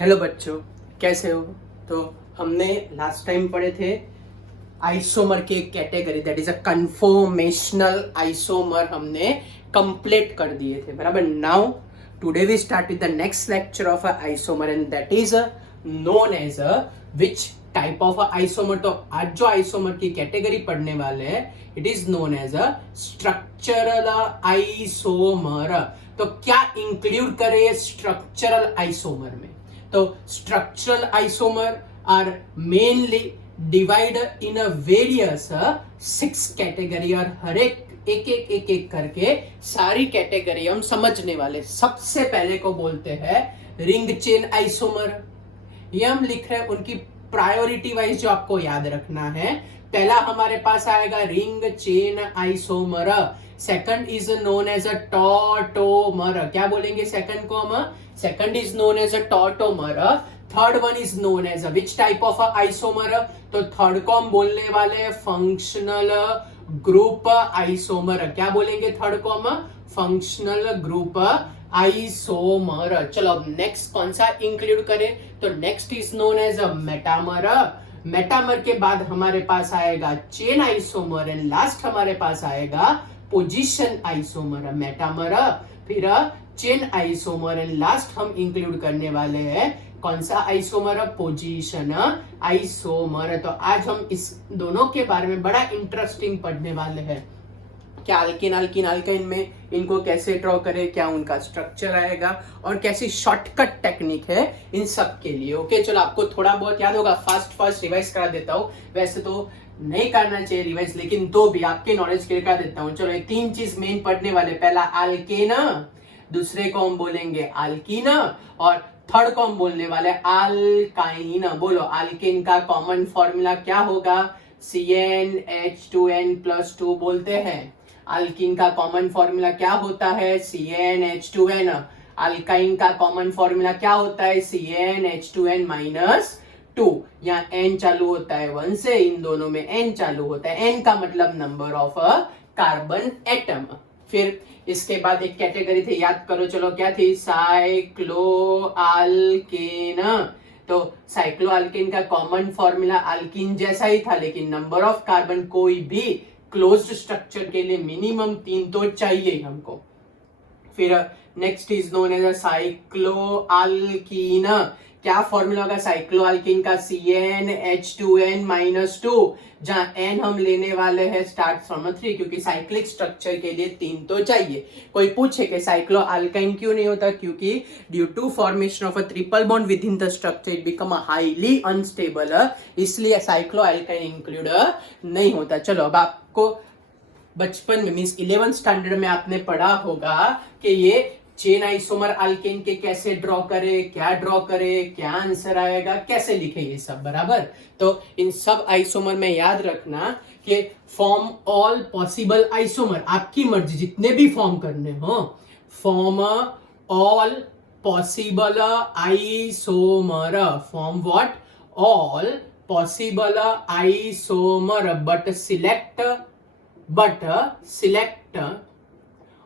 Hello बच्चों, कैसे हो। तो हमने लास्ट टाइम पढ़े थे आइसोमर के category, that is a conformational isomer हमने कंप्लीट कर दिए थे, बराबर। Now today we start with the next lecture of a isomer and that is known as a which type of isomer. तो आज जो आइसोमर की कैटेगरी पढ़ने वाले हैं, it is known as a structural isomer. तो क्या इंक्लूड करे स्ट्रक्चरल आइसोमर में? तो structural isomer are mainly divide in a various 6 category, और हर एक करके सारी कैटेगरी हम समझने वाले। सबसे पहले को बोलते हैं रिंग चेन आइसोमर। ये हम लिख रहे हैं उनकी प्रायोरिटी वाइज, जो आपको याद रखना है। पहला हमारे पास आएगा ring chain isomer. Second is known as a tautomer. क्या बोलेंगे सेकंड को हम? Second is known as a tautomer. Third one is known as a which type of isomer? तो थर्ड को हम बोलने वाले फंक्शनल ग्रुप आइसोमर। क्या बोलेंगे थर्ड को हम? Functional group isomer. चलो अब नेक्स्ट कौन सा इंक्लूड करें? तो next is known as a metamer. Metamer के बाद हमारे पास आएगा चेन आइसोमर एंड लास्ट हमारे पास आएगा पोजीशन आइसोमर। मेटामर, फिर चेन आइसोमर एंड लास्ट हम इंक्लूड करने वाले हैं कौन सा आइसोमर? Position isomer. तो आज हम इस दोनों के बारे में बड़ा इंटरेस्टिंग पढ़ने वाले हैं। क्या अल्किन अल्किन अल्काइन में इनको कैसे ड्रॉ करें, क्या उनका स्ट्रक्चर आएगा और कैसी शॉर्टकट टेक्निक है इन सब के लिए। ओके, चलो आपको थोड़ा बहुत याद होगा, फास्ट रिवाइज करा देता हूँ। वैसे तो नहीं करना चाहिए रिवाइज, लेकिन तो भी आपके नॉलेज के लिए करा देता हूँ। चलो ये 3 चीज मेन पढ़ने वाले। पहला अल्केन, दूसरे को हम बोलेंगे अल्कीन, और थर्ड को हम बोलने वाले अल्काइन। बोलो अल्केन का कॉमन फॉर्मूला क्या होगा? CnH2n+2 बोलते हैं। अल्कीन का कॉमन फॉर्मूला क्या होता है? CnH2n। अल्काइन का कॉमन फॉर्मूला क्या होता है? CnH2n-2। यहाँ n चालू होता है 1 से, इन दोनों में n चालू होता है। n का मतलब नंबर ऑफ कार्बन एटम। फिर इसके बाद एक कैटेगरी थी, याद करो, चलो क्या थी? साइक्लोअल्केन। तो साइक्लोअल्केन का कॉमन फॉर्मूला अल्कीन जैसा ही था, लेकिन नंबर ऑफ कार्बन कोई भी क्लोज्ड स्ट्रक्चर के लिए मिनिमम 3 तो चाहिए हमको। फिर नेक्स्ट इज नोन एज साइक्लोअल्कीन। क्या फॉर्मूला होगा साइक्लोअल्कीन का? CnH2n-2, जहां n हम लेने वाले हैं स्टार्ट फ्रॉम 3, क्योंकि साइक्लिक स्ट्रक्चर के लिए 3 तो चाहिए। कोई पूछे कि साइक्लोअल्काइन क्यों नहीं होता? क्योंकि due to formation of a triple bond within the structure it become highly unstable, इसलिए साइक्लोअल्काइन इंक्लूड नहीं होता। चलो अब आपको बचपन में मींस 11th स्टैंडर्ड में आपने पढ़ा होगा कि ये चेन आइसोमर अल्केन के कैसे ड्रॉ करे, क्या ड्रॉ करे, क्या आंसर आएगा, कैसे लिखे, ये सब, बराबर। तो इन सब आइसोमर में याद रखना कि फॉर्म ऑल पॉसिबल आइसोमर, आपकी मर्जी जितने भी फॉर्म करने हो, form all possible isomer. Form what? All possible isomer, but select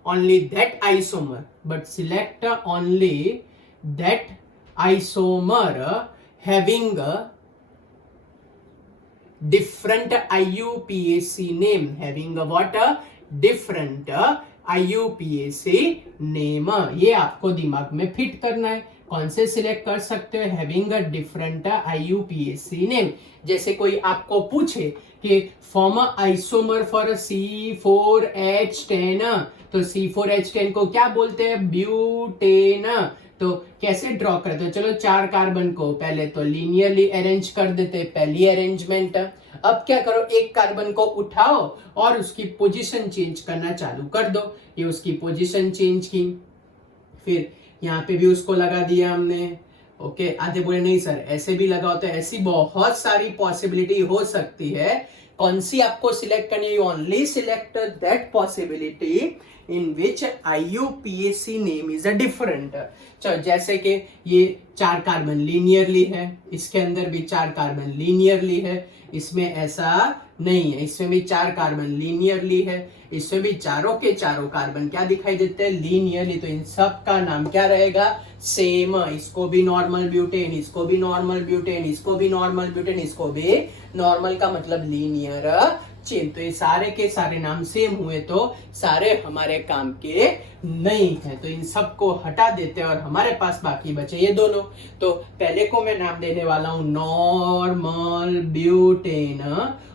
only that isomer, having a different IUPAC name. Having a what? A different IUPAC name. ये आपको दिमाग में फिट करना है। कौन से सिलेक्ट कर सकते हो? Having a different IUPAC name. जैसे कोई आपको पूछे कि फॉर्म आइसोमर फॉर C4H10, तो C4H10 को क्या बोलते हैं? ब्यूटेन। तो कैसे ड्रॉ करते हो? चलो 4 कार्बन को पहले तो लीनियरली अरेंज कर देते, पहली अरेंजमेंट। अब क्या करो, एक कार्बन को उठाओ और उसकी पोजीशन चेंज करना चालू कर दो। ये उसकी पोजीशन चेंज की, फिर यहाँ पे भी उसको लगा दिया हमने। ओके, आधे बोले नहीं सर ऐसे भी लगा होता है। ऐसी बहुत सारी पॉसिबिलिटी हो सकती है। कौन सी आपको सिलेक्ट करनी है? Only select that possibility in which IUPAC name is a different. चलो जैसे कि ये 4 कार्बन लीनियरली है, इसके अंदर भी 4 कार्बन लीनियरली है, इसमें ऐसा नहीं है, इसमें भी 4 कार्बन लीनियरली है, इसमें भी चारों के चारों कार्बन क्या दिखाई देते हैं, लीनियरली। तो इन सब का नाम क्या रहेगा, सेम। इसको भी नॉर्मल ब्यूटेन, इसको भी नॉर्मल ब्यूटेन, इसको भी नॉर्मल ब्यूटेन, इसको भी नॉर्मल का मतलब लीनियर चेन। तो ये सारे के सारे नाम सेम हुए तो सारे हमारे काम के नहीं है, तो इन सबको हटा देते हैं और हमारे पास बाकी बचे ये दोनों। तो पहले को मैं नाम देने वाला हूं नॉर्मल ब्यूटेन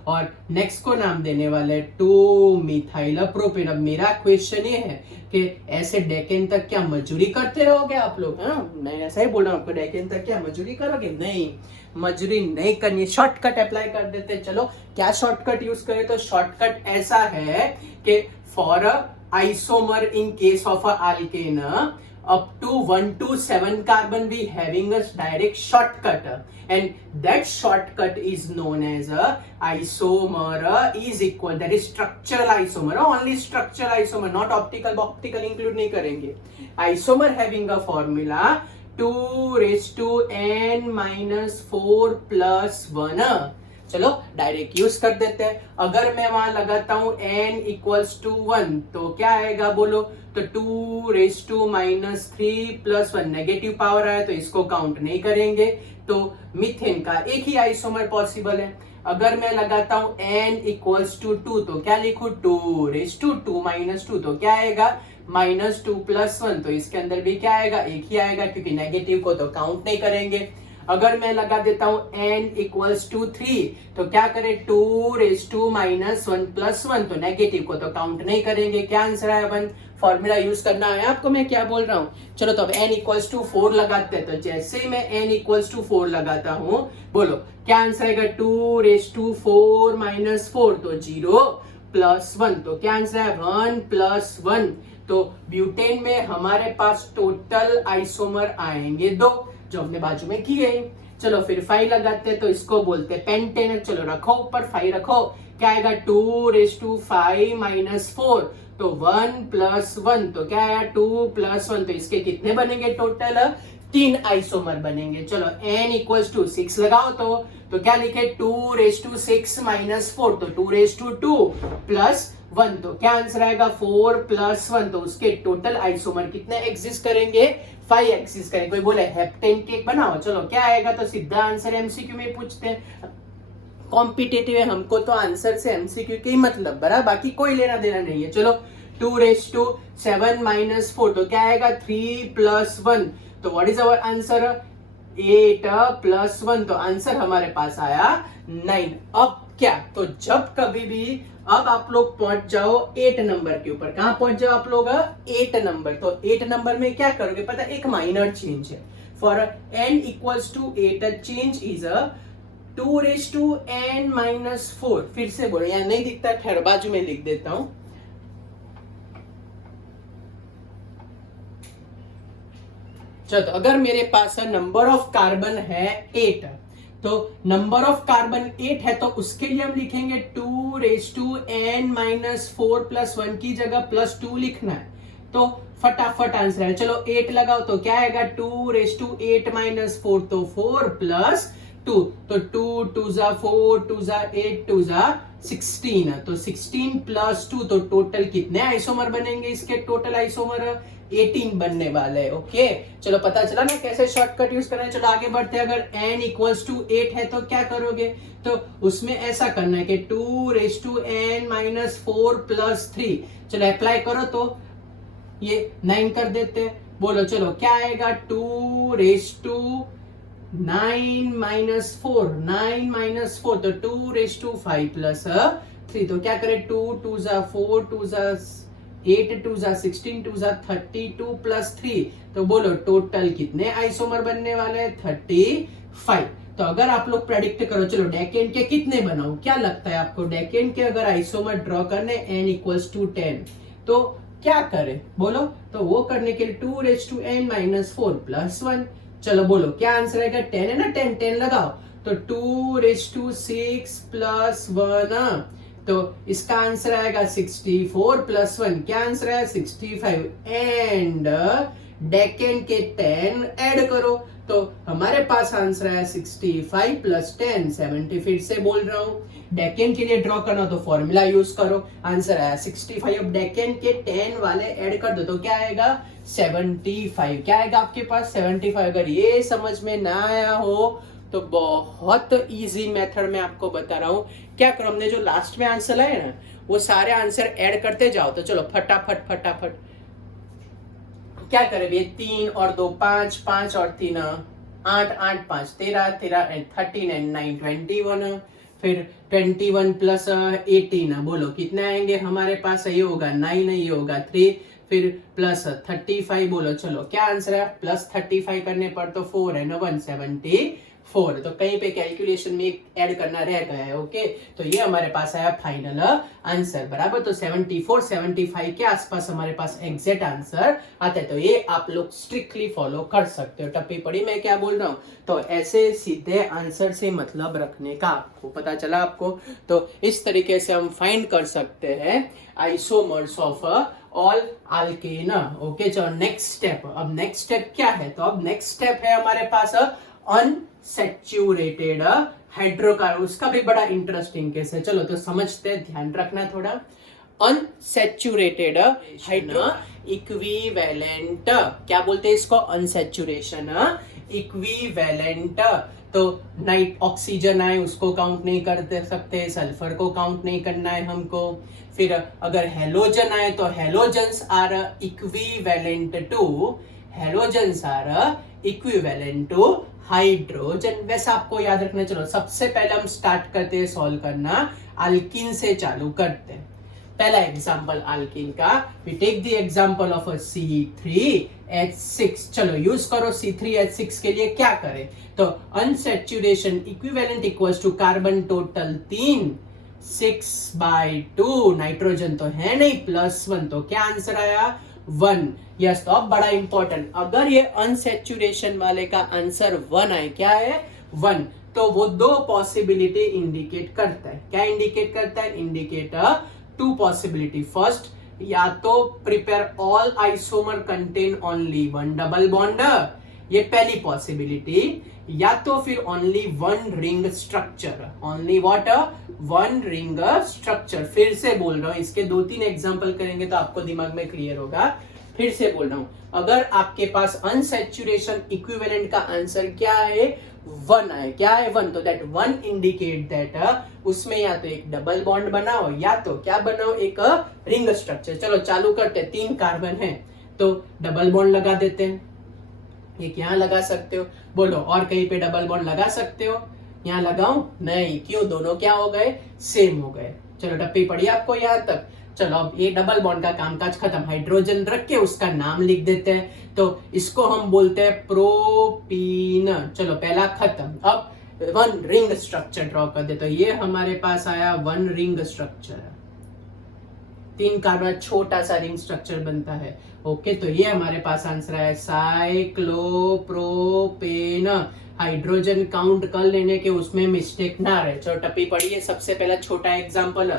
और नेक्स्ट को नाम देने वाले 2 मिथाइल प्रोपेन। अब मेरा क्वेश्चन ये है कि ऐसे डेकेन तक क्या मजूरी करते रहोगे आप लोग? हाँ, मैं ऐसा ही बोल रहा हूँ, आपको डेकेन तक क्या मजूरी करोगे? नहीं, मजूरी नहीं करनी, शॉर्टकट अप्लाई कर देते। चलो क्या शॉर्टकट यूज करें? तो शॉर्टकट ऐसा है कि for isomer in case of a alkane up to 1 to 7 carbon we having a direct shortcut and that shortcut is known as a isomer is equal, that is structural isomer, only structural isomer, not optical include नहीं करेंगे। isomer having a formula 2 raised to n minus 4 plus 1। चलो direct use कर देते हैं। अगर मैं वहां लगाता हूं n इक्वल्स टू 1 तो क्या आएगा बोलो? तो 2 raise to minus 3 plus 1, negative power आया तो इसको काउंट नहीं करेंगे। तो मीथेन का एक ही आइसोमर पॉसिबल है। अगर मैं लगाता हूं n इक्वल्स टू 2 तो क्या लिखूं? 2 रेज टू 2 माइनस 2 तो क्या आएगा? Minus 2 plus 1। तो इसके अंदर भी क्या आएगा? एक ही आएगा, क्योंकि नेगेटिव को तो काउंट नहीं करेंगे। अगर मैं लगा देता हूं n इक्वल्स टू 3 तो क्या करें? 2 रेज टू माइनस 1 प्लस 1, तो नेगेटिव को तो काउंट नहीं करेंगे। क्या आंसर है? 1। फॉर्मूला यूज करना है आपको, मैं क्या बोल रहा हूं। चलो तो अब n इक्वल्स टू 4 लगाते हैं। तो जैसे ही मैं n इक्वल्स टू 4 लगाता हूं, बोलो क्या आंसर आएगा? 2 रेज टू 4 माइनस 4 तो 0 प्लस 1, तो क्या आंसर है? 1 प्लस 1। तो ब्यूटेन में हमारे पास टोटल आइसोमर आएंगे 2, जो हमने बाजू में की गई। चलो फिर 5 लगाते हैं, तो इसको बोलते हैं पेंटेन। चलो रखो ऊपर 5 रखो, क्या आएगा? 2 रेज टू 5 माइनस 4 तो 1 प्लस 1, तो क्या आया? 2 प्लस 1। तो इसके कितने बनेंगे टोटल? 3 आइसोमर बनेंगे। चलो n इक्वल्स टू 6 लगाओ तो क्या लिखे? 2 रेज टू 6 माइनस 4 तो 2 रेज टू 2 प्लस 1, तो क्या आंसर आएगा? 4 प्लस 1। तो उसके टोटल आइसोमर कितने एग्जिस्ट करेंगे? 5 एग्जिस्ट करेंगे। कोई बोले हेप्टेन केक बनाओ, चलो क्या आएगा? तो सीधा आंसर एमसीक्यू में पूछते हैं। कॉम्पिटेटिव है, हमको तो आंसर से एमसीक्यू के ही मतलब बराबर, बाकी कोई लेना देना नहीं है। चलो 2 रेज टू 7 माइनस 4 तो क्या आएगा? 3 प्लस 1। तो what is our answer? 8 plus 1। तो आंसर हमारे पास आया 9। अब क्या? तो जब कभी भी अब आप लोग पहुंच जाओ 8 नंबर के ऊपर। कहां पहुंच जाओ आप लोग? 8 नंबर। तो 8 नंबर में क्या करोगे पता? एक माइनर चेंज है। For n equals to 8 change is 2 raise to n minus 4। फिर से बोलो, यहाँ नहीं दिखता, ठहर बाजू में लिख देता हूं। चलो तो अगर मेरे पास नंबर ऑफ कार्बन है 8, तो नंबर ऑफ कार्बन 8 है, तो उसके लिए हम लिखेंगे 2 raise to n minus 4 plus 1 की जगह प्लस 2 लिखना है। तो फटाफट आंसर है। चलो 8 लगाओ तो क्या आएगा? 2 रेज टू 8 माइनस 4 तो 4 प्लस 2, तो 2 2 जा 4 2 जा 8 2 जा 16, तो 16 प्लस 2, तो टोटल कितने आइसोमर बनेंगे? इसके टोटल आइसोमर 18 बनने वाले हैं। ओके, चलो पता चला ना कैसे शॉर्टकट यूज करना है। चलो आगे बढ़ते हैं। अगर n इक्वल्स टू 8 है तो क्या करोगे? तो उसमें ऐसा करना है कि 2 raise to n minus 4 plus 3। चलो अप्लाई करो तो ये 9 कर देते हैं। बोलो चलो क्या आएगा? 2 रेज टू 9 माइनस 4, 9 माइनस 4 तो 2 रेज टू 5 प्लस 3। तो क्या करें? 2 2 जा 4 2 जा 8 2 जा 16 2 जा 32 प्लस 3। तो बोलो टोटल कितने आइसोमर बनने वाले हैं? 35। तो अगर आप लोग प्रेडिक्ट करो, चलो डेकेन के कितने बनाओ? क्या लगता है आपको? डेकेन के अगर आइसोमर ड्रॉ करने n इक्वल्स टू 10 तो क्या करें बोलो? तो वो करने के लिए 2 raise to n minus 4 plus 1। चलो बोलो क्या आंसर आएगा? 10 है ना, 10 लगाओ तो 2 रेज टू 6 प्लस 1, तो इसका आंसर आएगा 64 प्लस 1। क्या आंसर है? 65। एंड डेकेन के 10 ऐड करो तो हमारे पास आंसर है 65 प्लस 10 70। फिर से बोल रहा हूँ, डेकेन के लिए ड्रॉ करना तो फॉर्मूला यूज करो। आंसर आया 65, अब डेकेन के 10 वाले ऐड कर दो तो क्या आएगा 75। क्या आएगा आपके पास 75। अगर ये समझ में ना आया हो तो बहुत इजी मेथड में आपको बता रहा हूँ। क्या करो, हमने जो लास्ट में आंसर लाए ना वो सारे आंसर ऐड करते जाओ। तो चलो फटाफट फटाफट क्या करें, ये 3 और 2 5, 5 और 3 8, 8 5 13, 13 एंड 13 एंड 9 21। फिर 21 प्लस 18 बोलो कितने आएंगे हमारे पास। ये होगा 9, ये होगा 3, फिर प्लस 35 बोलो। चलो क्या आंसर है, प्लस 35 करने पर तो 4 है ना 174। तो कहीं पे कैलकुलेशन में ऐड करना रह गया है। ओके, तो ये हमारे पास आया फाइनल आंसर बराबर। तो 74 75 के आसपास हमारे पास एग्जैक्ट आंसर आता है। तो ये आप लोग स्ट्रिक्टली फॉलो कर सकते हो। टप्पी पड़ी मैं क्या बोल रहा हूँ। तो ऐसे सीधे आंसर से मतलब रखने का आपको पता चला आपको। तो इस तरीके से हम फाइंड कर सकते हैं isomers of all alkane. Okay, चलो नेक्स्ट स्टेप। अब नेक्स्ट स्टेप क्या है, तो अब नेक्स्ट स्टेप है हमारे पास अनसैचुरेटेड हाइड्रोकार्बन। उसका भी बड़ा इंटरेस्टिंग केस है। चलो तो समझते हैं, ध्यान रखना थोड़ा। अनसैचुरेटेड हाइड्रो इक्विवेलेंट, क्या बोलते हैं इसको, अनसैचुरेशन इक्विवेलेंट। तो नाइट ऑक्सीजन आए उसको काउंट नहीं कर सकते, सल्फर को काउंट नहीं करना है हमको। फिर अगर हेलोजन आए तो halogens are equivalent to hydrogen. वैसा आपको याद रखना। चलो सबसे पहले हम स्टार्ट करते हैं सॉल्व करना, अल्कीन से चालू करते हैं। पहला एग्जांपल अल्कीन का, we take the example of C3H6। चलो यूज करो C3H6 के लिए क्या करें, तो unsaturation equivalent equals to carbon total 3 6/2, nitrogen तो है नहीं +1, तो क्या आंसर आया 1। यस, तो अब बड़ा इंपॉर्टेंट, अगर ये अनसैचुरेशन वाले का आंसर 1 आए, क्या है 1, तो वो दो पॉसिबिलिटी इंडिकेट करता है। क्या इंडिकेट करता है, इंडिकेट 2 पॉसिबिलिटी। फर्स्ट, या तो prepare all isomer contain only 1 double bond, ये पहली पॉसिबिलिटी। या तो फिर only 1 ring structure, only what 1 ring structure. फिर से बोल रहा हूं, इसके 2-3 एग्जांपल करेंगे तो आपको दिमाग में क्लियर होगा। फिर से बोल रहा हूं, अगर आपके पास अनसैचुरेशन इक्विवेलेंट का आंसर क्या है 1 है, क्या है 1, तो दैट 1 इंडिकेट दैट उसमें या तो एक डबल बॉन्ड बनाओ या तो क्या बनाओ, एक रिंग स्ट्रक्चर। चलो चालू करते हैं, 3 कार्बन है तो डबल बॉन्ड लगा देते हैं। एक यहाँ लगा सकते हो, बोलो और कहीं पे डबल बॉन्ड लगा सकते हो, यहाँ लगाऊं, नहीं, क्यों, दोनों क्या हो गए, सेम हो गए। चलो टप्पी पड़ी आपको यहाँ तक। चलो अब ये डबल बॉन्ड का कामकाज खत्म, हाइड्रोजन रख के उसका नाम लिख देते हैं, तो इसको हम बोलते हैं प्रोपीन। चलो पहला खत्म। अब 1 रिंग स्ट्रक्चर ड्रॉ कर देते, तो ये हमारे पास आया 1 रिंग स्ट्रक्चर, 3 कार्बन छोटा सा रिंग स्ट्रक्चर बनता है। ओके, तो ये हमारे पास आंसर है साइक्लोप्रोपेन। हाइड्रोजन काउंट कर लेने के उसमें मिस्टेक ना रहे। चलो टप्पी पढ़िए, सबसे पहला छोटा एग्जांपल।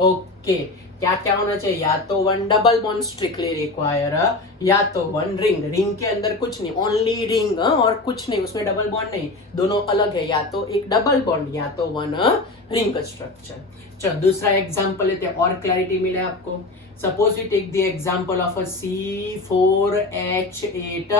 ओके, क्या क्या होना चाहिए, या तो 1 डबल बॉन्ड स्ट्रिक्टली रिक्वायर, या तो 1 रिंग, रिंग के अंदर कुछ नहीं, ओनली रिंग और कुछ नहीं, उसमें डबल बॉन्ड नहीं, दोनों अलग है, या तो एक डबल बॉन्ड या तो 1 रिंग स्ट्रक्चर। चलो दूसरा एग्जांपल लेते हैं और क्लैरिटी मिले आपको। Suppose we take the example of C4H8।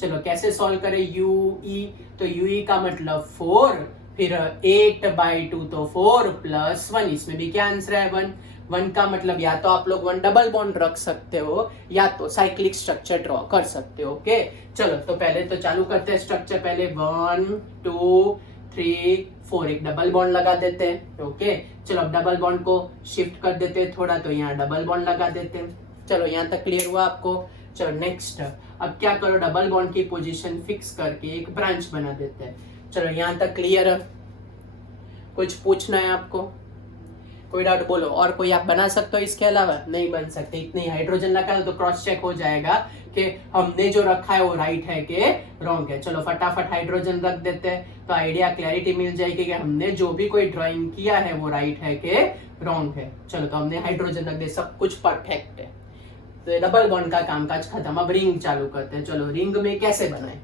चलो कैसे सॉल्व करें, UE, तो UE का मतलब 4, फिर 8/2 तो 4 + 1, इसमें भी क्या आंसर है 1। 1 का मतलब या तो आप लोग 1 डबल बॉन्ड रख सकते हो या तो साइक्लिक स्ट्रक्चर ड्रॉ कर सकते हो। ओके, चलो तो पहले तो चालू करते हैं स्ट्रक्चर। पहले 1 2 3 4 एक डबल बॉन्ड लगा देते हैं। ओके, चलो अब डबल बॉन्ड को शिफ्ट कर देते हैं थोड़ा, तो यहाँ डबल बॉन्ड लगा देते हैं। चलो यहाँ तक क्लियर हुआ आपको। चलो नेक्स्ट, अब क्या करो, डबल बॉन्ड की पोजीशन फिक्स करके एक ब्रांच बना देते हैं। चलो यहाँ तक क्लियर है, कुछ पूछना है आपको, कोई डाउट बोलो। और कोई आप बना सकते हो इसके अलावा, नहीं बन सकते, इतने हाइड्रोजन लगा तो क्रॉस चेक हो जाएगा कि हमने जो रखा है वो राइट है कि रॉन्ग है। चलो फटाफट हाइड्रोजन रख देते हैं, तो आइडिया क्लैरिटी मिल जाएगी कि हमने जो भी कोई ड्राइंग किया है वो राइट है कि रॉन्ग है। चलो तो हमने हाइड्रोजन रख दिया, सब कुछ परफेक्ट है, तो डबल बॉन्ड का कामकाज खत्म। अब रिंग चालू करते हैं। चलो रिंग में कैसे बनाए,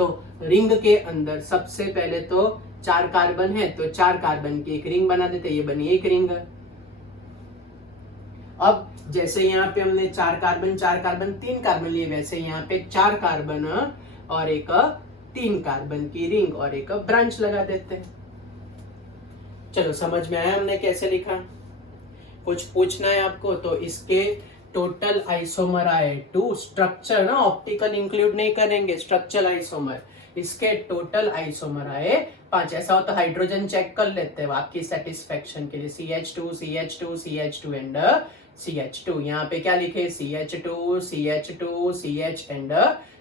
तो रिंग के अंदर सबसे पहले तो 4 कार्बन है, तो 4 कार्बन की एक रिंग बना देते, ये बनी एक रिंग। अब जैसे यहाँ पे हमने 4 कार्बन 3 कार्बन लिए, वैसे यहाँ पे 4 कार्बन और एक 3 कार्बन की रिंग और एक ब्रांच लगा देते हैं। चलो समझ में आया हमने कैसे लिखा? कुछ पूछना है आपको तो इसके टोटल आइसोमर आए 2, स्ट्रक्चर ना ऑप्टिकल इंक्लूड नहीं करेंगे, स्ट्रक्चरल आइसोमर, इसके टोटल आइसोमर आए 5। ऐसा हो तो हाइड्रोजन चेक कर लेते हैं आपकी सेटिस्फेक्शन के लिए, CH2 CH2 CH2 and CH2। यहाँ पे क्या लिखे? CH2 CH2 CH and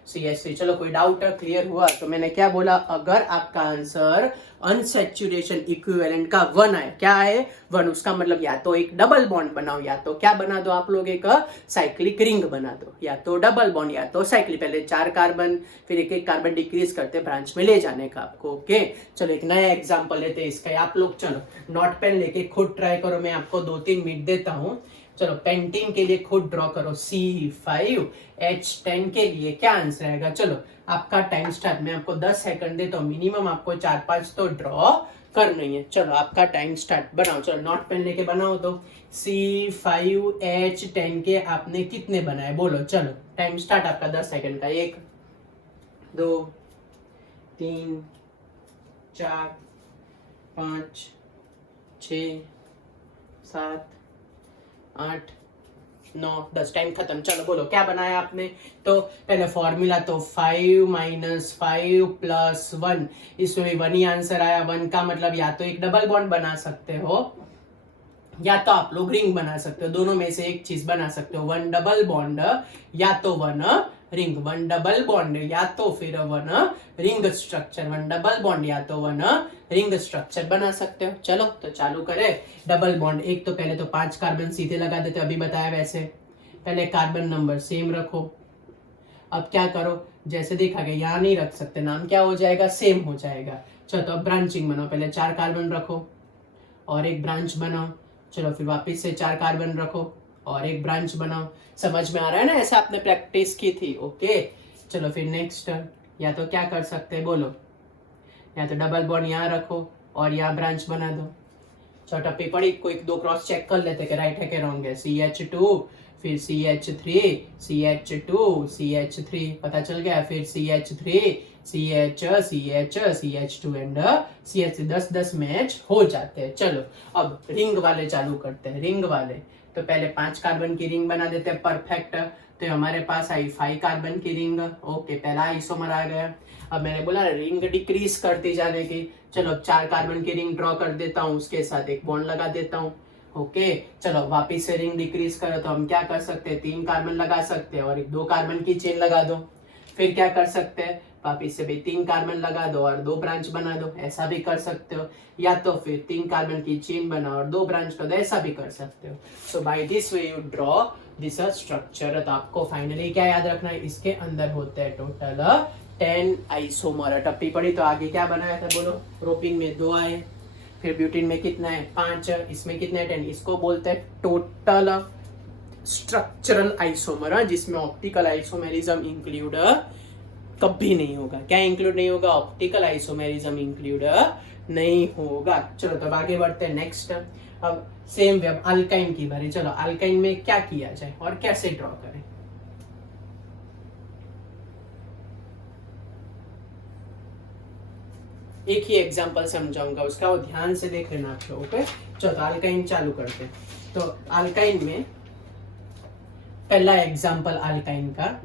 CH3। चलो कोई डाउट क्लियर हुआ? तो मैंने क्या बोला, अगर आपका आंसर अनसैचुरेशन इक्विवेलेंट का 1 आए, क्या है 1, उसका मतलब या तो एक डबल बॉन्ड बनाओ, या तो क्या बना दो आप लोग, एक साइक्लिक रिंग बना दो, या तो डबल बॉन्ड या तो साइक्लिक। पहले 4 कार्बन फिर एक कार्बन डिक्रीज करते ब्रांच में ले जाने का आपको। ओके चलो एक नया एग्जांपल लेते हैं इसका। आप लोग चलो नोट पेन लेके खुद ट्राई करो, मैं आपको 2-3 मिनट देता हूँ। चलो पेंटिंग के लिए खुद ड्रॉ करो। C5H10 के लिए क्या आंसर आएगा? चलो आपका टाइम स्टार्ट, मैं आपको 10 सेकंड देता हूँ, मिनिमम आपको 4-5 तो ड्रॉ करना ही है। चलो आपका टाइम स्टार्ट, बनाओ। चलो नोट पेन लेके बनाओ। तो C5H10 के आपने कितने बनाए बोलो? चलो टाइम स्टार्ट आपका 10 सेकंड का। 1 2 3 4 5 6 7 8 9 10, टाइम खत्म। चलो बोलो क्या बनाया आपने? तो पहले फॉर्मूला तो 5 - 5 + 1, इसमें 1 ही आंसर आया। 1 का मतलब या तो एक डबल बॉन्ड बना सकते हो या तो आप लोग रिंग बना सकते हो, दोनों में से एक चीज बना सकते हो। 1 डबल बॉन्ड या तो 1 रिंग, 1 डबल बॉन्ड या तो फिर 1 रिंग स्ट्रक्चर, 1 डबल बॉन्ड या तो 1 रिंग स्ट्रक्चर बना सकते हो। चलो तो चालू करें। डबल बॉन्ड एक तो पहले तो 5 कार्बन सीधे लगा देते, अभी बताया वैसे। पहले कार्बन नंबर सेम रखो। अब क्या करो, जैसे देखा गया यहाँ नहीं रख सकते, नाम क्या हो जाएगा? सेम हो जाएगा। चलो तो अब ब्रांचिंग बनाओ। पहले 4 कार्बन रखो और एक ब्रांच बनाओ। चलो फिर वापस से 4 कार्बन रखो और एक ब्रांच बनाओ। समझ में आ रहा है ना? ऐसा आपने प्रैक्टिस की थी। ओके चलो फिर नेक्स्ट, या तो क्या कर सकते हैं बोलो, या तो डबल बॉन्ड यहाँ रखो और यहाँ ब्रांच बना दो। छोटा पेपर एक को 1-2 क्रॉस चेक कर लेते कि राइट है कि रॉन्ग है। CH2 फिर CH3 CH2 CH3 पता चल गया, फिर CH3 CH2 and CH3 10-10 match हो जाते हैं। चलो अब रिंग वाले चालू करते हैं। रिंग वाले तो पहले 5 कार्बन की रिंग बना देते हैं, परफेक्ट। तो हमारे पास आई 5 कार्बन की रिंग। ओके पहला आइसोमर आ गया। अब मैंने बोला रिंग डिक्रीज करती जाने की। चलो अब 4 कार्बन की रिंग ड्रॉ कर देता हूँ, उसके साथ एक बॉन्ड लगा देता हूँ। ओके चलो वापिस से रिंग डिक्रीज करो तो हम क्या कर सकते हैं? 3 कार्बन लगा सकते हैं और 2 कार्बन की चेन लगा दो। फिर क्या कर सकते हैं? वापिस से भी 3 कार्बन लगा दो और 2 ब्रांच बना दो, ऐसा भी कर सकते हो। या तो फिर 3 कार्बन की चेन बनाओ और 2 ब्रांच कर दो, ऐसा भी कर सकते हो। So by this way you draw this structure. तो आपको फाइनली क्या याद रखना है? इसके अंदर होते हैं टोटल 10 आइसोमर। टप्पी पड़ी तो आगे क्या बनाया था बोलो? प्रोपीन में 2 आए, फिर ब्यूटीन में कितना है? 5, इसमें कितना है? 10। इसको बोलते हैं टोटल स्ट्रक्चरल आइसोमर, जिसमें ऑप्टिकल आइसोमेरिज्म इंक्लूड कभी नहीं होगा। क्या इंक्लूड नहीं होगा? ऑप्टिकल आइसोमेरिज्म इंक्लूड नहीं होगा। चलो तब आगे बढ़ते हैं नेक्स्ट। अब सेम वे अब अल्काइन की बारी। चलो अल्काइन में क्या किया जाए और कैसे ड्रॉ करें? एक ही एग्जांपल समझाऊंगा, उसका वो ध्यान से देख लेना आप लोग। ओके चलो तो अल्काइन चालू करते हैं। तो अल्काइन में पहला एग्जांपल अल्काइन का,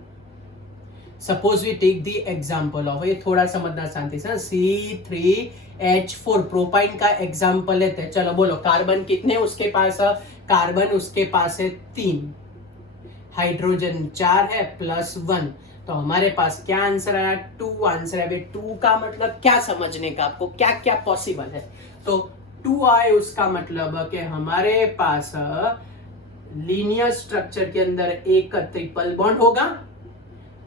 suppose we take the example of, ये थोड़ा समझना शांति से, C3H4 प्रोपाइन का एग्जांपल लेते हैं। चलो बोलो कार्बन कितने उसके पास? कार्बन उसके पास है 3, हाइड्रोजन 4 है +1। तो हमारे पास क्या आंसर आया? 2 आंसर है। 2 का मतलब क्या समझने का आपको? क्या क्या पॉसिबल है? तो 2 आए उसका मतलब कि हमारे पास लीनियर स्ट्रक्चर के अंदर एक ट्रिपल बॉन्ड होगा।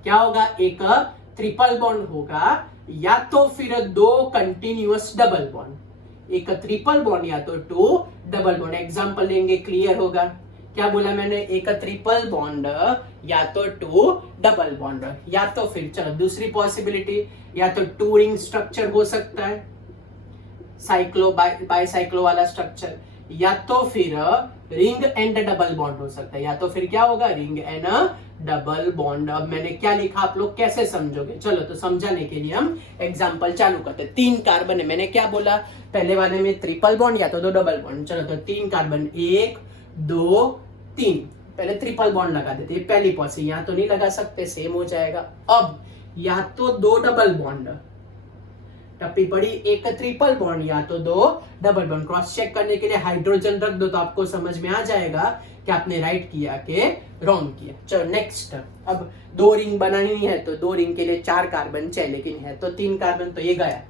क्या होगा? एक ट्रिपल बॉन्ड होगा या तो फिर 2 कंटिन्यूअस डबल बॉन्ड। एक ट्रिपल बॉन्ड या तो 2 डबल बॉन्ड। एग्जांपल लेंगे क्लियर होगा। क्या बोला मैंने, एक ट्रिपल बॉन्ड या तो 2 डबल बॉन्ड, या तो फिर चलो दूसरी पॉसिबिलिटी, या तो 2 रिंग स्ट्रक्चर हो सकता है, साइक्लो बाइसाइक्लो वाला स्ट्रक्चर, या तो फिर रिंग एंड डबल बॉन्ड हो सकता है, या तो फिर क्या होगा, रिंग एंड डबल बॉन्ड। अब मैंने क्या लिखा आप लोग कैसे समझोगे, चलो तो समझाने के लिए हम एग्जांपल चालू करते हैं। 3 कार्बन है, मैंने क्या बोला पहले वाले में, ट्रिपल बॉन्ड या तो 2 डबल बॉन्ड। चलो तो 3 कार्बन, 1 2 3, पहले ट्रिपल बॉन्ड लगा देते हैं, पहली पॉसिबिलिटी, यहाँ तो नहीं लगा सकते, सेम हो जाएगा। अब या तो 2 डबल बॉन्ड, टप्पी पड़ी, एक ट्रिपल बॉन्ड या तो 2 डबल बॉन्ड। क्रॉस चेक करने के लिए हाइड्रोजन रख दो तो आपको समझ में आ जाएगा कि आपने राइट किया कि रॉन्ग किया। चलो नेक्स्ट, अब 2 रिंग बनानी है तो 2 रिंग के लिए 4 कार्बन चाहिए, लेकिन है तो 3 कार्बन, तो ये गया।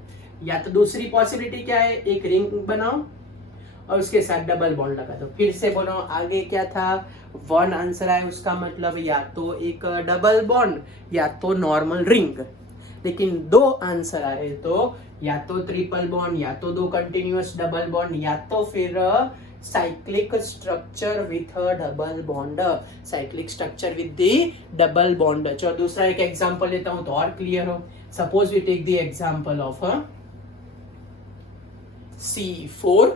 या तो दूसरी पॉसिबिलिटी क्या है, एक रिंग बनाओ और उसके साथ डबल बॉन्ड लगा दो। फिर से बोलो आगे क्या था, 1 आंसर आया, उसका मतलब या तो एक डबल बॉन्ड या तो नॉर्मल रिंग। लेकिन 2 आंसर आए तो या तो ट्रिपल बॉन्ड या तो 2 कंटिन्यूअस डबल बॉन्ड, या तो फिर cyclic structure with double bond, cyclic structure with the double bond. चलो दूसरा एक एग्जांपल लेता हूं तो और क्लियर हो। Suppose we take the example of C4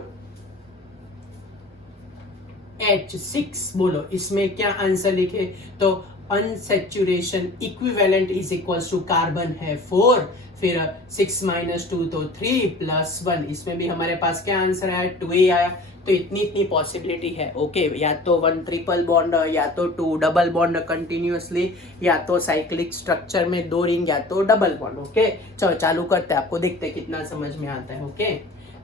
H6। बोलो इसमें क्या आंसर लिखे, तो unsaturation equivalent is equals to carbon है 4, फिर 6 - 2 तो 3 + 1, इसमें भी हमारे पास क्या आंसर आया, 2 आया। तो इतनी पॉसिबिलिटी है, ओके। या तो 1 ट्रिपल बॉन्ड या तो 2 डबल बॉन्ड कंटिन्यूअसली, या तो साइक्लिक स्ट्रक्चर में 2 रिंग या तो डबल बॉन्ड, ओके। चलो चालू करते हैं, आपको देखते हैं कितना समझ में आता है, ओके।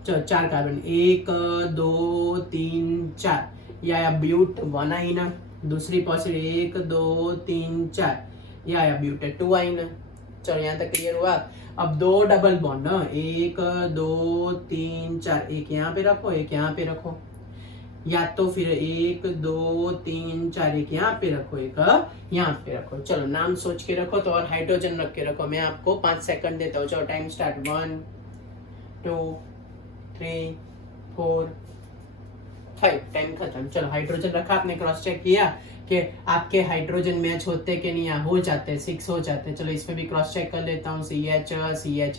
चलो 4 कार्बन, 1 2 3 4, या ब्यूट 1 आई ना। दूसरी पॉसिबिलिटी 1 2 3 4, या ब्यूट 2 आई ना। चलो यहाँ तक क्लियर हुआ। अब 2 डबल बॉन्ड, 1 2 3 4, एक यहाँ पे रखो, एक यहाँ पे रखो, या तो फिर 1 2 3 4, एक यहाँ पे रखो, एक यहाँ पे रखो। चलो नाम सोच के रखो तो, और हाइड्रोजन रख के रखो। मैं आपको 5 सेकंड देता हूँ। चलो टाइम स्टार्ट, 1 2 3 4 5, टाइम खत्म। चलो हाइड्रोजन रखा, आपने क्रॉस चेक किया कि आपके हाइड्रोजन मैच होते कि नहीं, हो जाते, 6 हो जाते। चलो इसमें भी क्रॉस चेक कर लेता हूँ, CH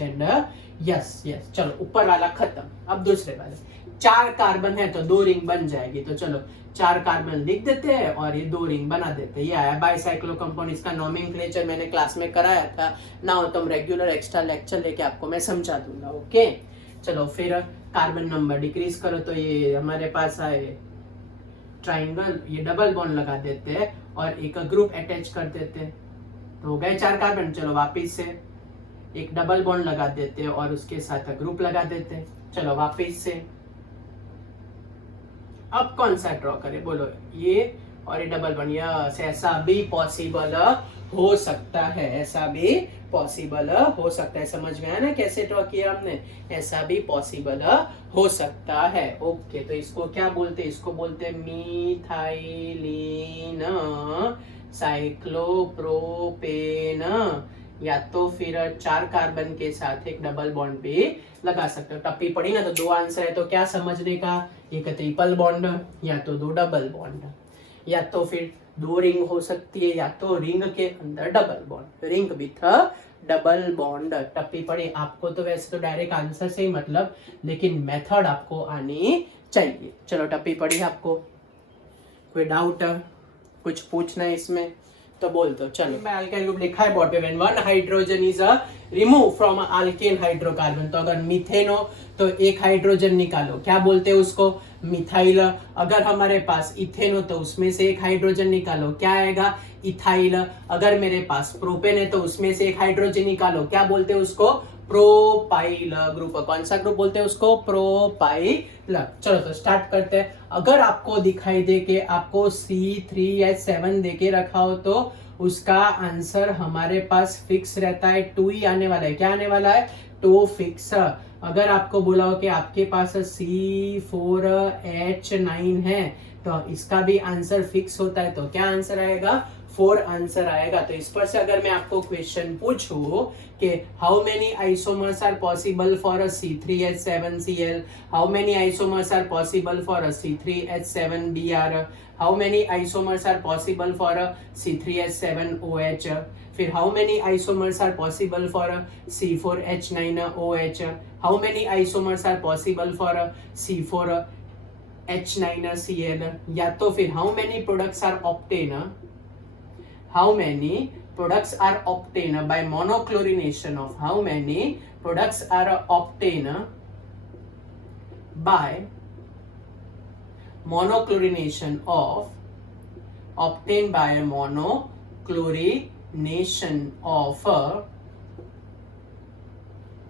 एंड यस यस। चलो ऊपर वाला खत्म। अब दूसरे वाले 4 कार्बन है तो 2 रिंग बन जाएगी। तो चलो 4 कार्बन लिख देते हैं और ये 2 रिंग बना देते हैं। ये आया बाइसाइक्लो कंपाउंड। इसका नोमेनक्लेचर मैंने क्लास में कराया था ना, हो तुम रेगुलर एक्स्ट्रा लेक्चर लेके आपको मैं समझा दूंगा, ओके। चलो फिर कार्बन नंबर डिक्रीज करो तो ये हमारे पास आए ट्राइंगल, ये डबल बॉन्ड लगा देते हैं और एक ग्रुप अटैच कर देते हैं, तो हो गए 4 कार्बन। चलो वापिस से एक डबल बॉन्ड लगा देते हैं और उसके साथ ग्रुप लगा देते हैं। चलो वापिस से अब कौन सा ड्रॉ करें, बोलो ये और ये डबल बॉन्ड। यस, ऐसा भी पॉसिबल हो सकता है, ऐसा भी पॉसिबल हो सकता है। समझ में आया ना कैसे ड्रॉ किया हमने, ऐसा भी पॉसिबल हो सकता है, ओके। तो इसको क्या बोलते हैं, इसको बोलते हैं मीथाइलिन साइक्लोप्रोपेन, या तो फिर 4 कार्बन के साथ एक डबल बॉन्ड भी लगा सकते हो। टप्पी पड़ी ना, तो 2 आंसर है। तो क्या समझने का, एक ट्रिपल बॉन्ड या तो 2 डबल बॉन्ड, या तो फिर 2 रिंग हो सकती है, या तो रिंग के अंदर double bond, ring with double bond. टप्पी पड़ी। आपको तो वैसे तो डायरेक्ट आंसर से ही मतलब, लेकिन मेथड आपको आनी चाहिए। चलो टप्पी पड़ी, आपको कोई डाउट है, कुछ पूछना है इसमें तो बोल दो। चलो अल्काइल ग्रुप लिखा है बोर्ड पे, when 1 hydrogen is remove from alkane hydrocarbon. तो अगर मीथेन हो तो एक हाइड्रोजन निकालो, क्या बोलते हैं उसको, मिथाइल। अगर हमारे पास इथेन हो तो उसमें से एक हाइड्रोजन निकालो, क्या आएगा, इथाइल। अगर मेरे पास प्रोपेन है तो उसमें से एक हाइड्रोजन निकालो, क्या बोलते हैं उसको, प्रोपाइल ग्रुप। कौन सा ग्रुप बोलते हैं उसको, प्रोपाइल। चलो तो स्टार्ट करते हैं। अगर आपको दिखाई दे के आपको C3 या 7 देके रखा हो तो उसका आंसर हमारे पास फिक्स रहता है, 2 ही आने वाला है। क्या आने वाला है, 2 फिक्स। अगर आपको बोला हो कि आपके पास C4H9 है तो इसका भी आंसर फिक्स होता है, तो क्या आंसर आएगा, 4 आंसर आएगा। तो इस पर से अगर मैं आपको क्वेश्चन पूछूं कि how many isomers are possible for a C3H7Cl, how many isomers are possible for a C3H7Br, how many isomers are possible for a C3H7OH, फिर how many isomers are possible for a C4H9OH, how many isomers are possible for a C4H9Cl, या तो फिर how many products are obtain, how many products are obtained by monochlorination of, how many products are obtained by monochlorination of, obtained by monochlorination of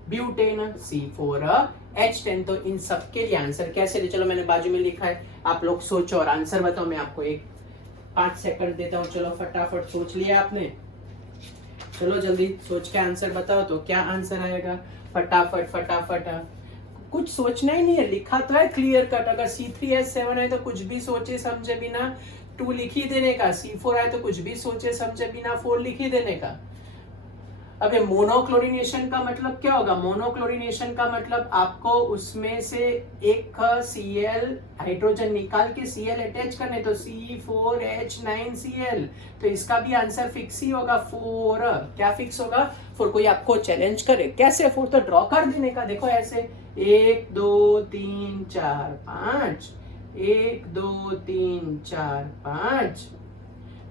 butane C4H10। तो इन सब के लिए answer कैसे दे, चलो मैंने बाजू में लिखा है, आप लोग सोचो और आंसर बताओ। मैं आपको 5 सेकंड देता हूँ, चलो फटाफट सोच लिया आपने, चलो जल्दी सोच के आंसर बताओ। तो क्या आंसर आएगा, फटाफट फटाफट, कुछ सोचना ही नहीं है, लिखा तो है क्लियर कट। अगर C3H7 है तो कुछ भी सोचे समझे बिना 2 लिख ही देने का, C4 है तो कुछ भी सोचे समझे बिना 4 लिख ही देने का। अब ये मोनोक्लोरिनेशन का मतलब क्या होगा, मोनोक्लोरिनेशन का मतलब आपको उसमें से एक Cl हाइड्रोजन निकाल के Cl अटैच करने, तो C4H9Cl, तो इसका भी आंसर फिक्स ही होगा 4। क्या फिक्स होगा, 4। कोई आपको चैलेंज करे कैसे 4, तो ड्रॉ कर देने का, देखो ऐसे 1 2 3 4 5, 1 2 3 4 5,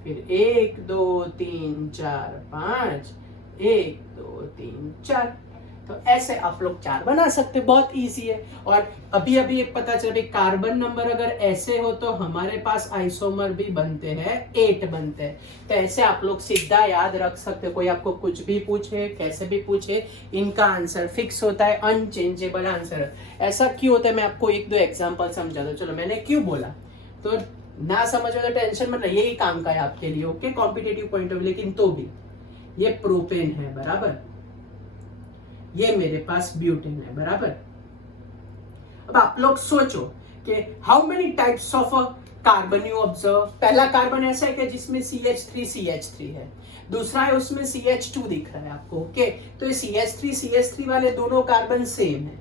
फिर 1 2 3 4 5, 1 2 3 4। तो ऐसे आप लोग 4 बना सकते, बहुत इजी है। और अभी अभी एक पता चला, कार्बन नंबर अगर ऐसे हो तो हमारे पास आइसोमर भी बनते हैं 8 बनते हैं। तो ऐसे आप लोग सीधा याद रख सकते हो, कोई आपको कुछ भी पूछे कैसे भी पूछे, इनका आंसर फिक्स होता है, अनचेंजेबल आंसर। ऐसा क्यों होता है, मैं आपको 1 2 एग्जांपल समझा दो। चलो मैंने क्यों बोला, तो ना समझो तो टेंशन मत, यही काम का है आपके लिए, okay, competitive point of view. लेकिन तो भी ये प्रोपेन है बराबर, ये मेरे पास ब्यूटेन है बराबर। अब आप लोग सोचो कि how many types of carbon you observe. पहला कार्बन ऐसा है कि जिसमें CH3 है, दूसरा है उसमें CH2 दिख रहा है आपको, ओके। तो ये CH3 वाले दोनों कार्बन सेम है,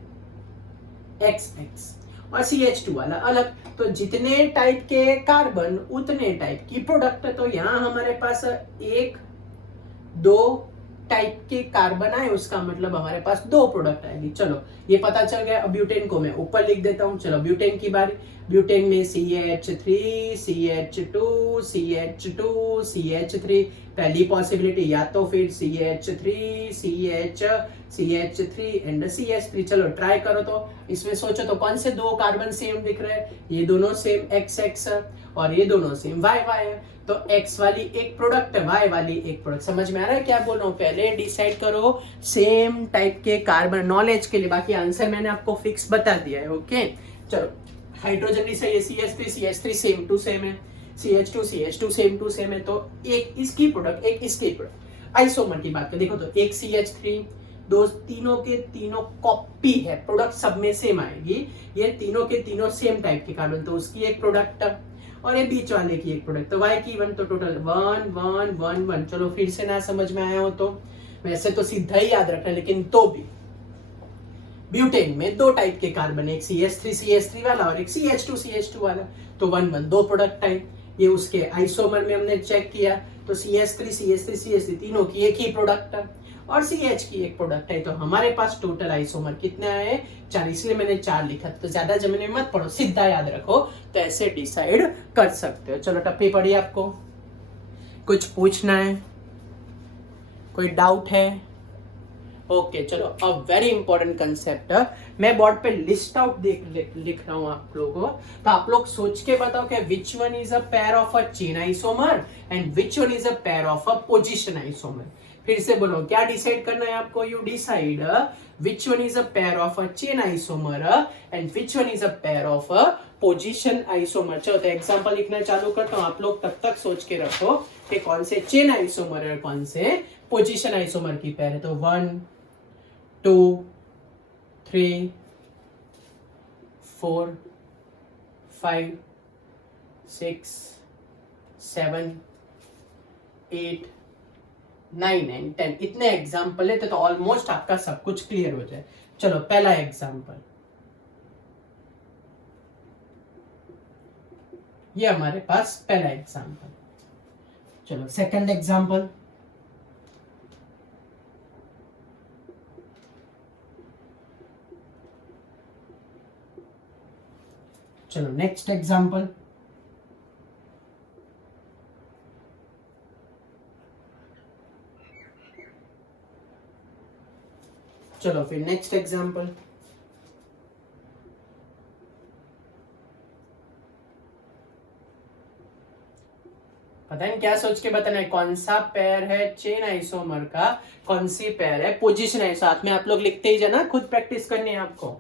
XX, और CH2 वाला अलग। तो जितने टाइप के कार्बन उतने टाइप की प्रोडक्ट है। तो यहाँ हमारे पास 1 2 टाइप के कार्बन आए, उसका मतलब हमारे पास 2 प्रोडक्ट आएगी। चलो ये पता चल गया। अब ब्यूटेन को मैं ऊपर लिख देता हूँ। चलो ब्यूटेन की बारी। ब्यूटेन में CH3 CH2 CH2 CH3, पहली पॉसिबिलिटी, या तो फिर CH3 CH3 एंड CH3। चलो ट्राई करो, तो इसमें सोचो तो कौन से 2 कार्बन सेम दिख रहे हैं, ये दोनों सेम XX और ये दोनों सेम YY है। तो X वाली एक प्रोडक्ट है, Y वाली एक प्रोडक्ट। समझ में आ रहा है क्या बोल रहा हूँ, पहले डिसाइड करो सेम टाइप के कार्बन, नॉलेज के लिए। बाकी आंसर मैंने आपको फिक्स बता दिया है, ओके। चलो हाइड्रोजन भी सही है, CH3 सेम टू सेम है, CH2 सेम टू सेम है। तो एक इसकी प्रोडक्ट एक इसकी प्रोडक्ट। आइसोमर की बात करें, देखो तो एक CH3, दो तीनों के तीनों कॉपी है, प्रोडक्ट सब में सेम आएगी। ये तीनों के तीनों सेम टाइप के कार्बन, तो उसकी एक प्रोडक्ट, और ये बीच वाले की एक प्रोडक्ट, तो Y की 1, तो टोटल 1 1 1 1। चलो फिर से ना समझ में आया हो तो वैसे तो सीधा ही याद रखना, लेकिन तो भी ब्यूटेन में 2 टाइप के कार्बन, एक CH3 वाला और एक CH2 वाला। तो 1 1 2 प्रोडक्ट टाइप। ये उसके आइसोमर में हमने चेक किया, तो CH3 तीनों की एक ही प्रोडक्ट है और CH की एक प्रोडक्ट है। तो हमारे पास टोटल आइसोमर कितने आए, 4, इसलिए मैंने 4 लिखा। तो ज्यादा जमने मत पढ़ो, सीधा याद रखो, तो ऐसे डिसाइड कर सकते हो। चलो टप्पी पड़ी, आपको कुछ पूछना है, कोई डाउट है? ओके चलो, अ वेरी इंपॉर्टेंट कंसेप्ट मैं बोर्ड पे लिस्ट आउट लिख रहा हूं आप लोगों को। तो आप लोग सोच के बताओ कि which one is a pair of a chain isomer and which one is a pair of a position isomer. फिर से बोलो, क्या डिसाइड करना है आपको? You decide which one is a pair of a chain isomer and which one is a pair of a position isomer. चलो तो example लिखना चालू करता हूं, आप लोग तब तक सोच के रखो कि कौन से चेन आइसोमर और कौन से पोजीशन आइसोमर की पेयर है। तो 1 2 3 4 5 6 7 8 9 एंड 10 इतने एग्जाम्पल है तो ऑलमोस्ट आपका सब कुछ क्लियर हो जाए। चलो पहला एग्जाम्पल, ये हमारे पास पहला एग्जाम्पल। चलो सेकंड एग्जाम्पल, चलो नेक्स्ट एग्जाम्पल, चलो फिर नेक्स्ट एग्जाम्पल, पता है क्या सोच के बताना है कौन सा पेयर है चेन आइसोमर का, कौन सी पेयर है पोजीशन है। साथ में आप लोग लिखते ही जाना, खुद प्रैक्टिस करनी है आपको।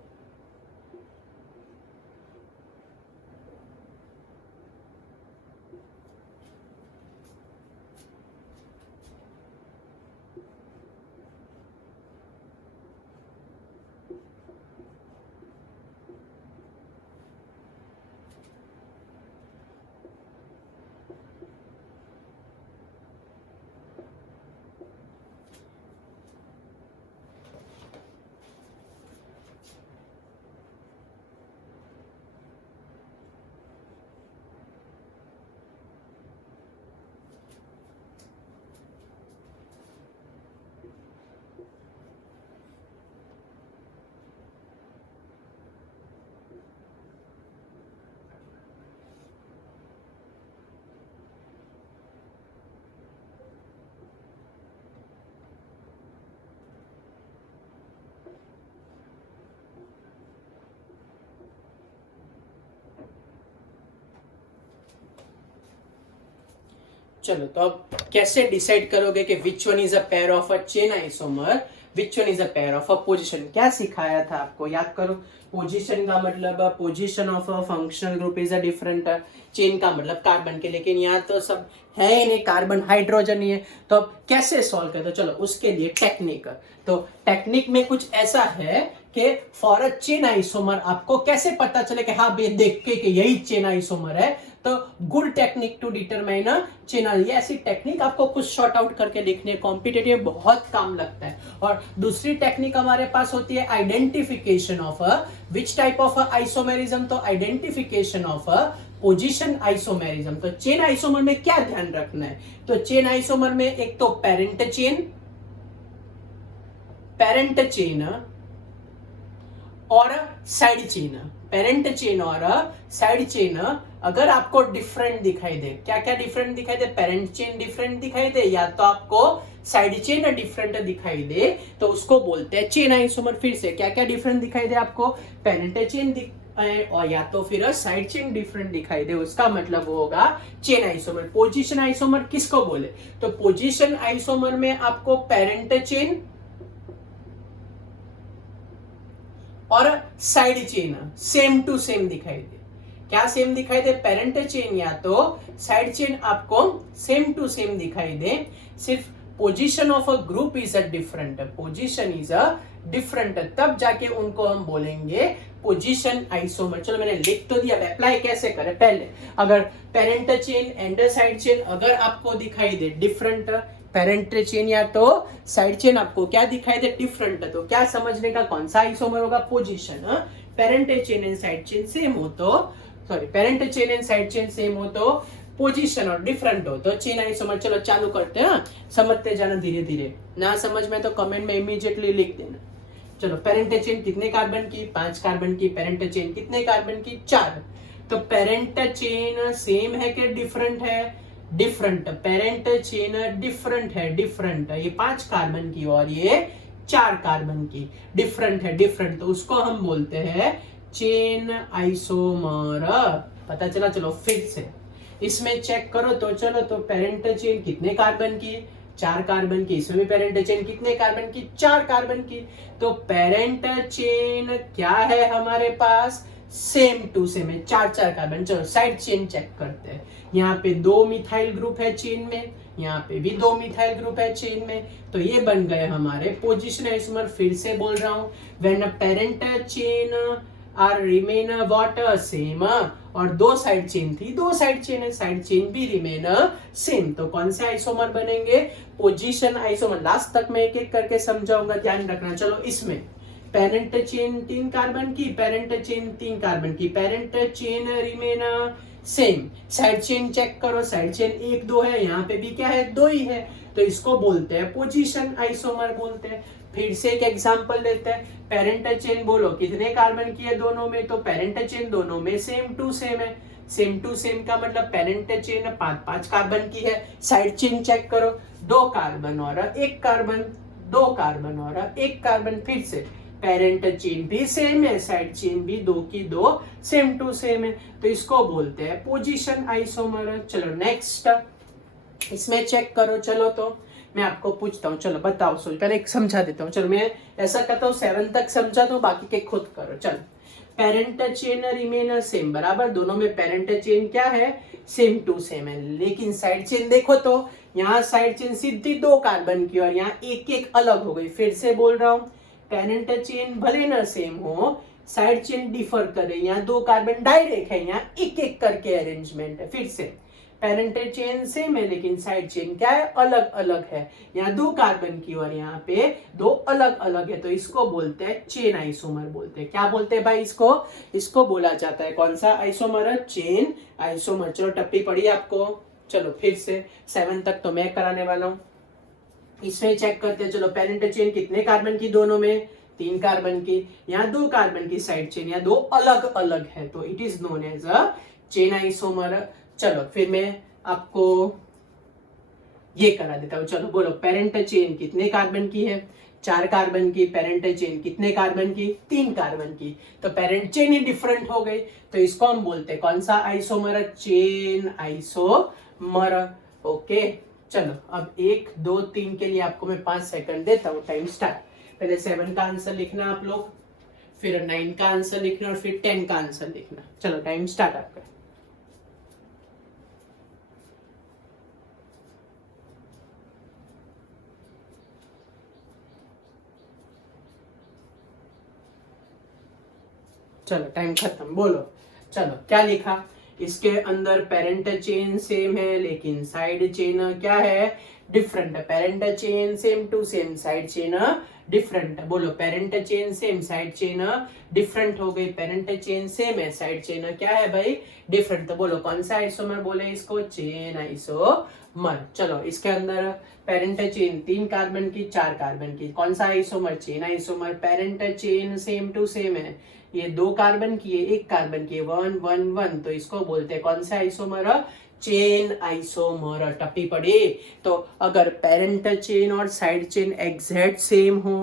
चलो तो अब कैसे डिसाइड करोगे कि which one is a pair of a chain isomer, which one is a pair of a position. क्या सिखाया था आपको, याद करो। पोजीशन का मतलब position of a functional group is a different, chain का मतलब कार्बन के, लेकिन यहाँ तो सब है ही नहीं, कार्बन हाइड्रोजन ही है। तो अब कैसे सॉल्व करें, तो चलो उसके लिए टेक्निक। तो टेक्निक में कुछ ऐसा है कि फॉर अ चेन आइसोमर आपको कैसे पता चले कि हाँ भाई देख के कि यही चेन आइसोमर है, तो good technique to determine a chain. ये ऐसी टेक्निक आपको कुछ शॉर्ट आउट करके लिखने, कॉम्पिटिटिव बहुत काम लगता है। और दूसरी टेक्निक हमारे पास होती है identification of a which type of isomerism, तो identification of a position isomerism. तो चेन आइसोमर में क्या ध्यान रखना है, तो चेन आइसोमर में एक तो पेरेंट चेन और साइड चेन, पेरेंट चेन और साइड चेन अगर आपको डिफरेंट दिखाई दे, क्या क्या डिफरेंट दिखाई दे, पेरेंट चेन डिफरेंट दिखाई दे या तो आपको साइड चेन डिफरेंट दिखाई दे, तो उसको बोलते हैं चेन आइसोमर। फिर से क्या क्या डिफरेंट दिखाई दे आपको, पेरेंट चेन और या तो फिर साइड चेन डिफरेंट दिखाई दे, उसका मतलब होगा चेन आइसोमर। पोजीशन आइसोमर किसको बोले, तो पोजीशन आइसोमर में आपको पेरेंट चेन और side chain same to same दिखाई दे। क्या सेम दिखाई दे, पेरेंट चेन या तो साइड चेन आपको सेम टू सेम दिखाई दे, सिर्फ position of a group is a different, position is a different, तब जाके उनको हम बोलेंगे पोजीशन आइसोमर। चलो मैंने लिख तो दिया, अप्लाई कैसे करें। पहले अगर parent chain and side chain अगर आपको दिखाई दे डिफरेंट, पेरेंट चेन या तो साइड चेन आपको क्या दिखाई दे डिफरेंट, तो क्या समझने का कौन सा आइसोमर होगा, position. Parent chain and side chain same हो तो, sorry parent chain and side chain same हो तो पोजीशन और डिफरेंट हो तो चेन आइसोमर। चलो चालू करते हैं, समझते जाना धीरे धीरे, ना समझ में तो कमेंट में इमीडिएटली लिख देना। चलो पेरेंट चेन कितने कार्बन की, 5 कार्बन की, पेरेंट चेन कितने कार्बन की, 4। तो पेरेंट चेन सेम है कि डिफरेंट है, डिफरेंट, पेरेंट चेन डिफरेंट है, डिफरेंट, ये 5 कार्बन की और ये 4 कार्बन की, डिफरेंट है, डिफरेंट, तो उसको हम बोलते हैं चेन आइसोमर। पता चला। चलो फिर से इसमें चेक करो, तो चलो तो पेरेंट चेन कितने कार्बन की, 4 कार्बन की, इसमें भी पेरेंट चेन कितने कार्बन की, 4 कार्बन की। तो पेरेंट चेन क्या है हमारे पास, सेम टू सेम है, 4 कार्बन। चलो साइड चेन चेक करते हैं, यहाँ पे 2 मिथाइल ग्रुप है चेन में, यहाँ पे भी 2 मिथाइल ग्रुप है चेन में, तो ये बन गए हमारे पोजीशन आइसोमर। फिर से बोल रहा हूं, when a parent chain are remain what same, और दो साइड चेन थी, दो साइड चेन है, साइड चेन भी रिमेन सेम। तो कौन से आइसोमर बनेंगे? Position isomer. लास्ट तक मैं एक एक करके समझाऊंगा, ध्यान रखना। चलो इसमें पेरेंट चेन 3 कार्बन की, पेरेंट चेन 3 कार्बन की, parent chain remain same. Side chain check करो, साइड चेन 1 2 है, यहाँ पे भी क्या है? 2 ही है, तो इसको बोलते हैं पोजीशन आइसोमर बोलते हैं। फिर से एक एग्जांपल लेते हैं। पेरेंट चेन बोलो कितने कार्बन की है दोनों में? तो पेरेंट चेन दोनों में सेम टू सेम है। सेम टू सेम का मतलब पेरेंट चेन 5 कार्बन की है। साइड चेन चेक करो, 2 कार्बन और 1 कार्बन, 2 कार्बन और 1 कार्बन। फिर से पेरेंट चेन भी सेम है, साइड चेन भी 2 की 2 सेम टू सेम है, तो इसको बोलते हैं पोजीशन आइसोमर। चलो नेक्स्ट, इसमें चेक करो। चलो तो मैं आपको पूछता हूँ, चलो बताओ। सो पहले एक समझा देता हूँ। चलो मैं ऐसा करता हूँ 7 तक समझा दो, बाकी के खुद करो। चलो पेरेंट चेन रिमेन सेम, बराबर दोनों में पेरेंट चेन क्या है? सेम टू सेम है। लेकिन साइड चेन देखो तो यहाँ साइड चेन सीधी 2 कार्बन की और यहाँ एक एक अलग हो गई। फिर से बोल रहा हूँ, पेरेंट चेन भले ना सेम हो, साइड चेन डिफर करे। यहाँ 2 कार्बन डायरेक्ट है, यहाँ एक एक करके अरेंजमेंट है। फिर से पेरेंट चेन सेम है, लेकिन साइड चेन क्या है? अलग अलग है। यहाँ 2 कार्बन की और यहाँ पे 2 अलग अलग है, तो इसको बोलते हैं चेन आइसोमर बोलते हैं। क्या बोलते हैं भाई इसको? इसको बोला जाता है कौन सा आइसोमर है? Chain isomer. चलो टप्पी पड़ी आपको। चलो फिर से 7 तक तो मैं कराने वाला हूँ। इसमें चेक करते हैं। चलो पेरेंट चेन कितने कार्बन की दोनों में? 3 कार्बन की। यहाँ 2 कार्बन की साइड चेन, यहाँ 2 अलग अलग है, तो it is known as a chain isomer. चलो फिर मैं आपको ये करा देता हूँ। चलो बोलो, पेरेंट चेन कितने कार्बन की है? 4 कार्बन की। पेरेंट चेन कितने कार्बन की? 3 कार्बन की। तो पेरेंट चेन ही डिफरेंट हो गई, तो इसको हम बोलते हैं कौन सा आइसोमर? Chain isomer. ओके चलो अब 1 2 3 के लिए आपको मैं 5 सेकंड देता हूँ। Time start. पहले 7 का आंसर लिखना आप लोग, फिर 9 का आंसर लिखना और फिर 10 का आंसर लिखना। चलो टाइम स्टार्ट आपका। चलो टाइम खत्म। बोलो चलो क्या लिखा? इसके अंदर पेरेंट चेन सेम है, लेकिन साइड चेन क्या है? डिफरेंट है। Parent chain same to same, side chain different है। बोलो parent chain same, side chain different हो गई। पेरेंट चेन सेम है, साइड चेन क्या है भाई? डिफरेंट। तो बोलो कौन सा आइसोमर बोले इसको? Chain isomer. चलो इसके अंदर पेरेंट चेन 3 कार्बन की, 4 कार्बन की, कौन सा isomer? Chain isomer. Parent chain same to same है, ये 2 कार्बन की है, 1 कार्बन की, 1 1 1, तो इसको बोलते हैं कौन सा आइसोमर? Chain isomer. टप्पी पड़ी। तो अगर पेरेंट चेन और साइड चेन एग्जैक्ट सेम हो,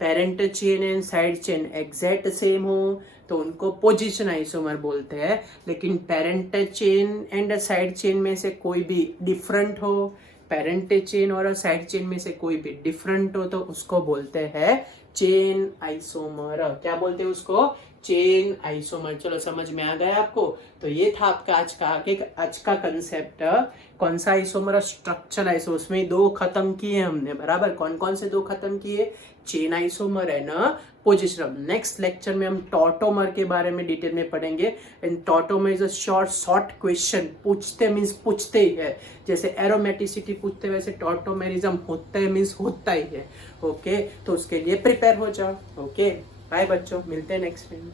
parent chain and side chain exact same हो, तो उनको पोजीशन आइसोमर बोलते हैं। लेकिन parent chain and side chain में से कोई भी डिफरेंट हो, पेरेंट चेन और साइड चेन में से कोई भी डिफरेंट हो, तो उसको बोलते हैं चेन आइसोमर। क्या बोलते हैं उसको? Chain isomer. चलो समझ में आ गया आपको? तो ये था आपका आज का कंसेप्ट। कौन सा आइसोमर? Structure isomer. उसमें 2 खत्म किए हमने, बराबर। कौन कौन से 2 खत्म किए? चेन आइसोमर है ना, पोजिशन। नेक्स्ट लेक्चर में हम टॉटोमर के बारे में डिटेल में पढ़ेंगे। And tautomer is a short question. पूछते मीन्स पूछते ही है, जैसे एरोमेटिसिटी पूछते वैसे टॉटोमेरिज्म होता है मीन्स होता ही है। ओके तो उसके लिए प्रिपेयर हो जाओ। ओके बाय बच्चों, मिलते हैं नेक्स्ट टाइम।